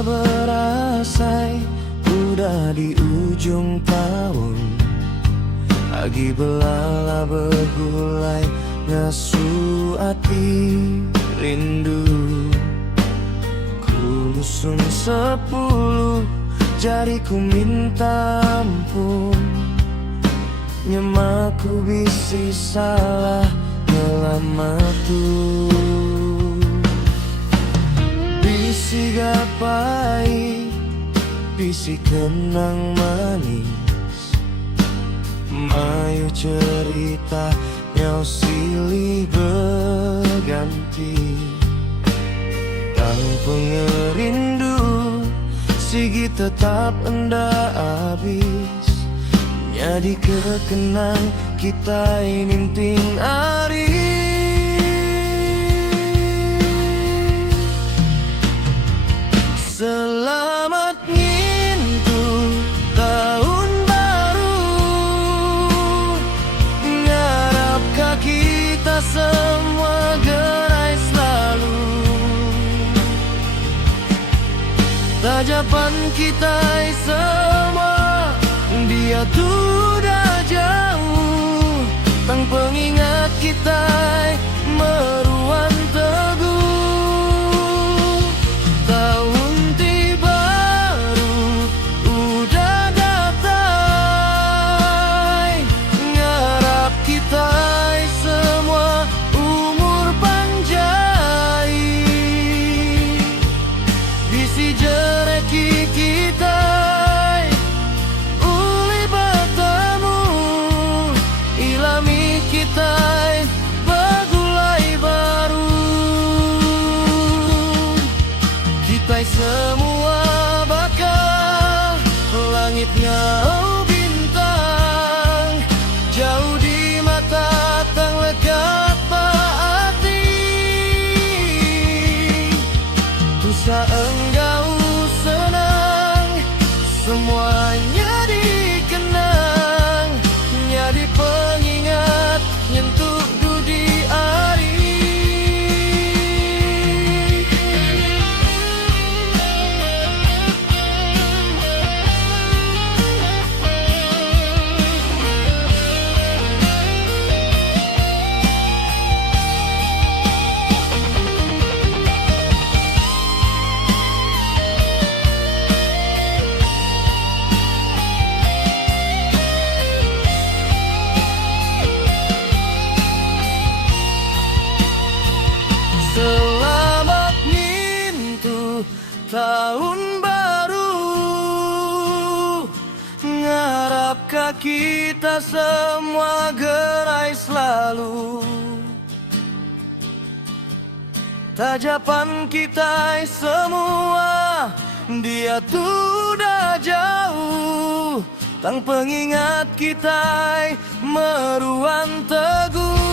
Berasai udah di ujung tahun, lagi belala bergulai ngasu hati rindu. Kulusun 10 jariku minta ampun, nyemaku bisi salah ngelamatu. Bisi gapai, bisi kenang manis, mayu cerita nyau silih berganti. Tang pengerindu, sigi tetap enda habis, jadi kekenang kita ini ting hari. Selamat ngintu tahun baru, ngarapkah kita semua gerai selalu. Tajapan kita semua dia tuh udah jauh, tang pengingat kita meruan teguh. Semua bakal langitnya oh bintang, jauh di mata tang lekat hati. Tusa enggau senang, semuanya dikenang, jadi pengingat nyentuh dudi hari. Selamat ngintu tahun baru, ngarapkah kita semua gerai selalu. Tajapan kita semua dia tuh udah jauh, tang pengingat kita meruan teguh.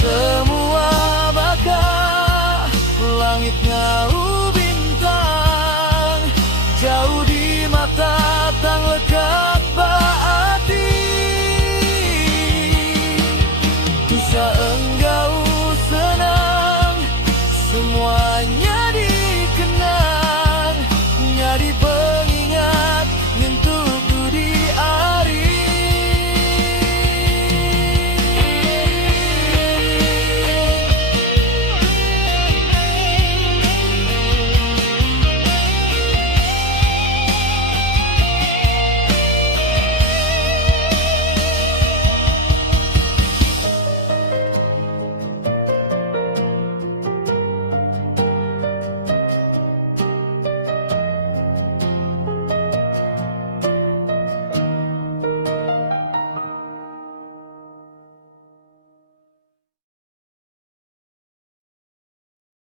Semua bakal langitnya